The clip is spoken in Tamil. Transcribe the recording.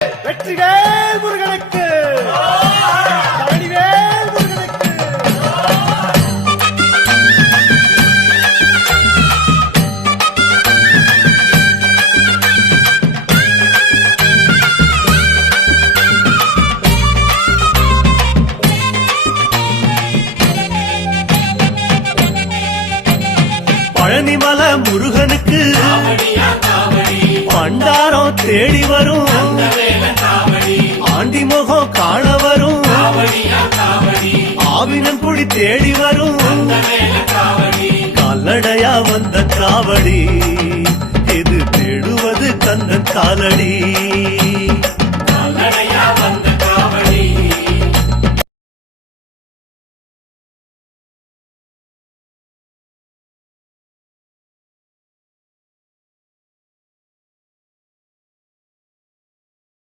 வெற்றிவேல் முருகனுக்கு, பழனிவேல் முருகனுக்கு. பழனிமல முருகனுக்கு பண்டாரம் தேடி வரும், ஆண்டி முகம் காண வரும், ஆவினன் குடி தேடி வரும், கால்நடையா வந்த காவடி இது தேடுவது கந்தன் காலடி.